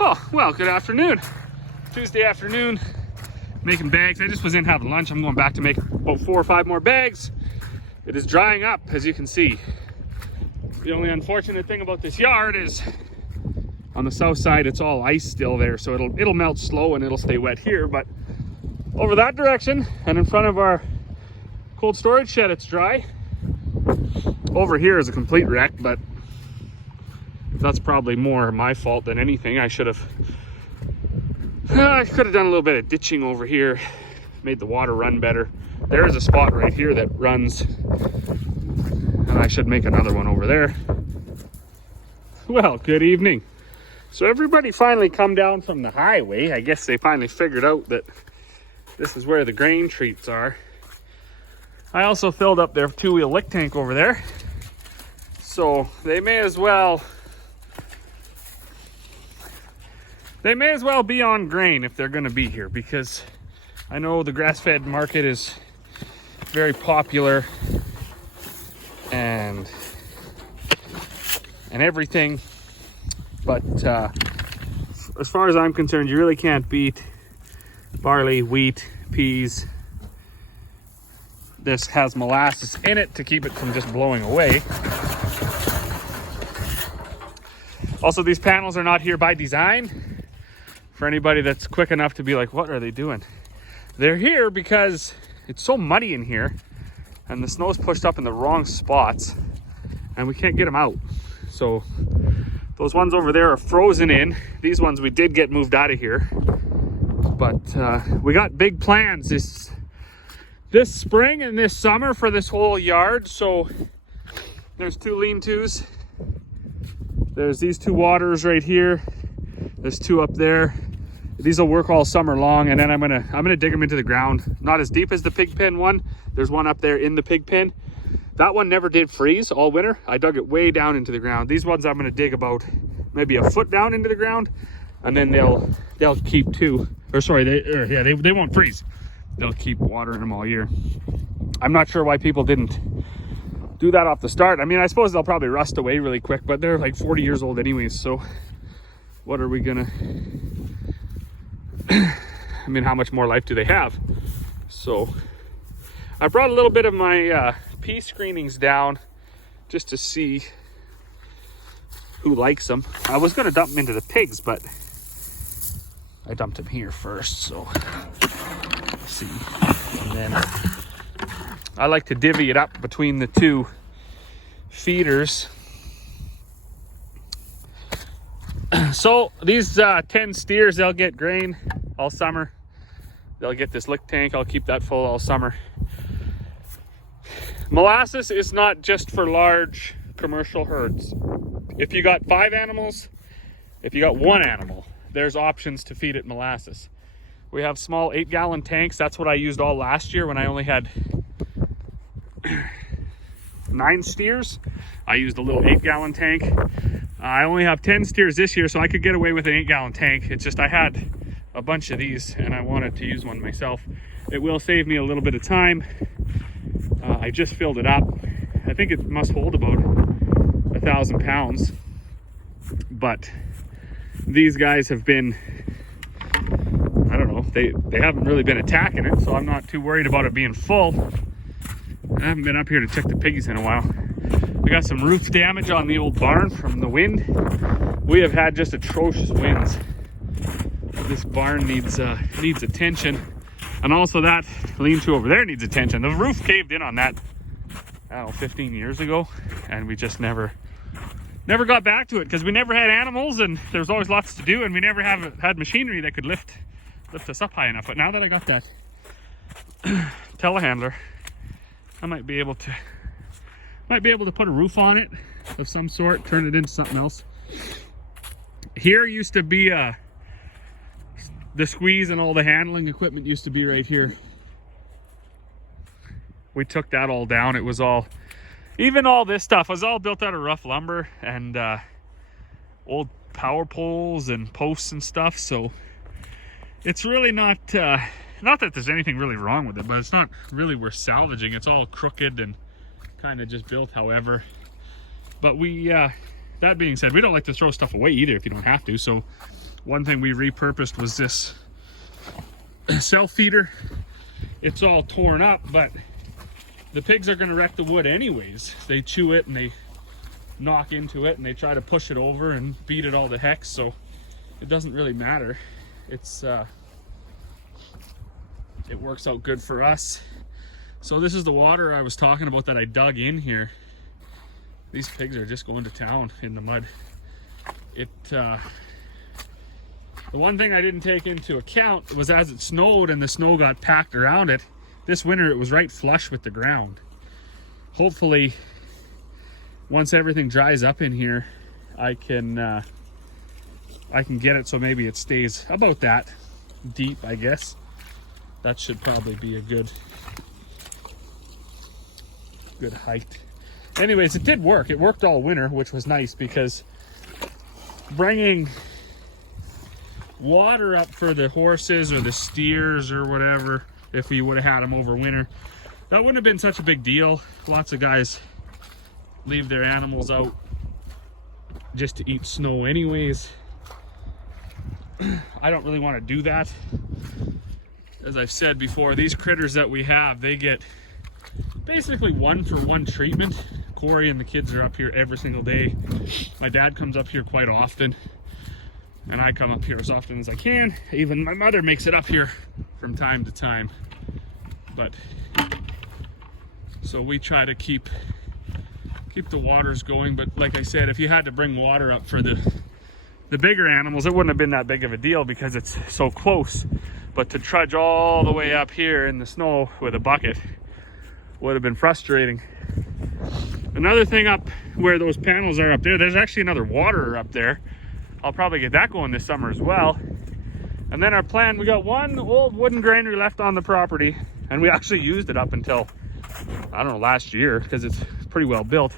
Oh, well, good afternoon. Tuesday afternoon, making bags. I just was in having lunch. I'm going back to make about 4 or 5 more bags. It is drying up, as you can see. The only unfortunate thing about this yard is on the south side, it's all ice still there, so it'll melt slow and it'll stay wet here. But over that direction and in front of our cold storage shed, it's dry. Over here is a complete wreck, but that's probably more my fault than anything. I could have done a little bit of ditching over here, made the water run better. There is a spot right here that runs, and I should make another one over there. Well, good evening. So everybody finally come down from the highway. I guess they finally figured out that this is where the grain treats are. I also filled up their 2-wheel lick tank over there, so they may as well be on grain if they're going to be here, because I know the grass-fed market is very popular and everything, but as far as I'm concerned, you really can't beat barley, wheat, peas. This has molasses in it to keep it from just blowing away. Also, these panels are not here by design. For anybody that's quick enough to be like, what are they doing? They're here because it's so muddy in here and the snow's pushed up in the wrong spots and we can't get them out. So those ones over there are frozen in. These ones we did get moved out of here, but we got big plans this spring and this summer for this whole yard. So there's 2 lean-tos. There's these 2 waters right here. There's 2 up there. These will work all summer long, and then I'm gonna dig them into the ground. Not as deep as the pig pen one. There's one up there in the pig pen. That one never did freeze all winter. I dug it way down into the ground. These ones I'm gonna dig about maybe a foot down into the ground, and then they'll keep they won't freeze. They'll keep watering them all year. I'm not sure why people didn't do that off the start. I mean, I suppose they'll probably rust away really quick, but they're like 40 years old anyways, so what are we gonna I mean, how much more life do they have? So I brought a little bit of my pea screenings down just to see who likes them. I was going to dump them into the pigs, but I dumped them here first, so let's see. And then I like to divvy it up between the two feeders. So these 10 steers, they'll get grain all summer. They'll get this lick tank. I'll keep that full all summer. Molasses is not just for large commercial herds. If you got 5 animals, if you got 1 animal, there's options to feed it molasses. We have small 8-gallon tanks. That's what I used all last year when I only had 9 steers. I used a little 8-gallon tank. I only have 10 steers this year, so I could get away with an 8-gallon tank. It's just I had a bunch of these and I wanted to use one myself. It will save me a little bit of time. I just filled it up. I think it must hold about 1,000 pounds. But these guys have been, I don't know, they haven't really been attacking it, so I'm not too worried about it being full. I haven't been up here to check the piggies in a while. We got some roof damage on the old barn from the wind. We have had just atrocious winds. This barn needs attention. And also that lean-to over there needs attention. The roof caved in on that, I don't know, 15 years ago. And we just never got back to it because we never had animals and there's always lots to do, and we never had machinery that could lift us up high enough. But now that I got that telehandler, I might be able to put a roof on it of some sort, turn it into something else. Here used to be the squeeze and all the handling equipment used to be right here. We took that all down. It was all, even all this stuff was all built out of rough lumber and old power poles and posts and stuff. So it's really not that there's anything really wrong with it, but it's not really worth salvaging. It's all crooked and kind of just built however. But we, that being said, we don't like to throw stuff away either if you don't have to. So one thing we repurposed was this self feeder. It's all torn up, but the pigs are going to wreck the wood anyways. They chew it and they knock into it and they try to push it over and beat it all to heck. So it doesn't really matter. It works out good for us. So this is the water I was talking about that I dug in here. These pigs are just going to town in the mud. The one thing I didn't take into account was as it snowed and the snow got packed around it, this winter it was right flush with the ground. Hopefully, once everything dries up in here, I can get it so maybe it stays about that deep, I guess. That should probably be a good height. Anyways, it did work. It worked all winter, which was nice because bringing water up for the horses or the steers or whatever, if we would have had them over winter, that wouldn't have been such a big deal. Lots of guys leave their animals out just to eat snow anyways. I don't really want to do that. As I've said before, these critters that we have, they get basically 1-for-1 treatment. Corey and the kids are up here every single day. My dad comes up here quite often, and I come up here as often as I can. Even my mother makes it up here from time to time. But so we try to keep the waters going. But like I said, if you had to bring water up for the bigger animals, it wouldn't have been that big of a deal because it's so close. But to trudge all the way up here in the snow with a bucket would have been frustrating. Another thing up where those panels are up there, there's actually another waterer up there. I'll probably get that going this summer as well. And then our plan, we got one old wooden granary left on the property, and we actually used it up until, I don't know, last year, because it's pretty well built.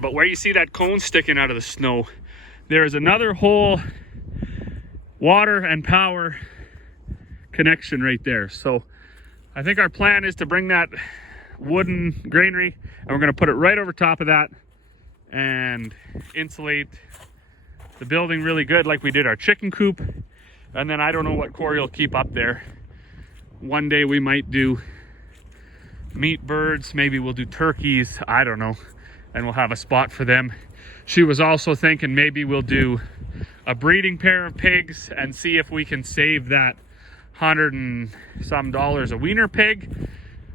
But where you see that cone sticking out of the snow, there's another whole water and power connection right there. So I think our plan is to bring that wooden granary and we're going to put it right over top of that and insulate the building really good like we did our chicken coop. And then I don't know what Corey will keep up there. One day we might do meat birds. Maybe we'll do turkeys, I don't know, and we'll have a spot for them. She was also thinking maybe we'll do a breeding pair of pigs and see if we can save that $100 and some a wiener pig.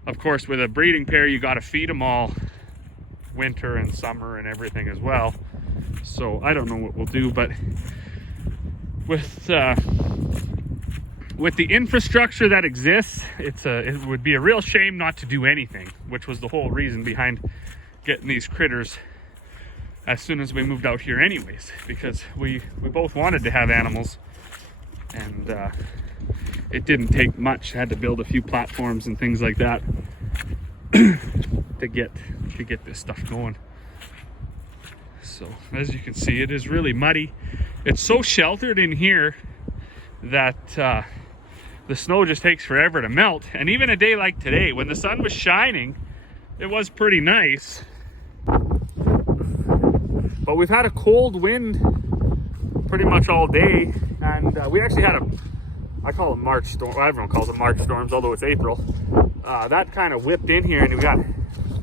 Of course, with a breeding pair, you got to feed them all winter and summer and everything as well. So I don't know what we'll do, but with the infrastructure that exists, it would be a real shame not to do anything, which was the whole reason behind getting these critters as soon as we moved out here anyways, because we both wanted to have animals, and it didn't take much. I had to build a few platforms and things like that to get this stuff going. So as you can see, it is really muddy. It's so sheltered in here that the snow just takes forever to melt. And even a day like today, when the sun was shining, it was pretty nice. But we've had a cold wind pretty much all day, and we actually had I call them March storm. Well, everyone calls them March storms, although it's April. That kind of whipped in here, and we got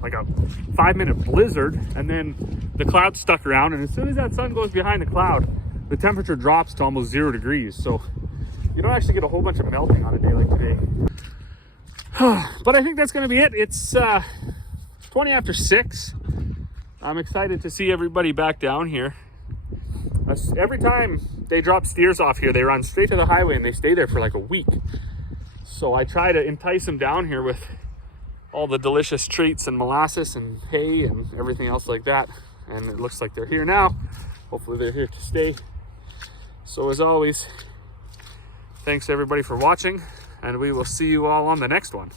like a 5-minute blizzard, and then the clouds stuck around, and as soon as that sun goes behind the cloud, the temperature drops to almost 0 degrees. So you don't actually get a whole bunch of melting on a day like today. But I think that's going to be it. It's 20 after 6. I'm excited to see everybody back down here. Every time they drop steers off here, they run straight to the highway and they stay there for like a week. So I try to entice them down here with all the delicious treats and molasses and hay and everything else like that. And it looks like they're here now. Hopefully they're here to stay. So as always, thanks everybody for watching, and we will see you all on the next one.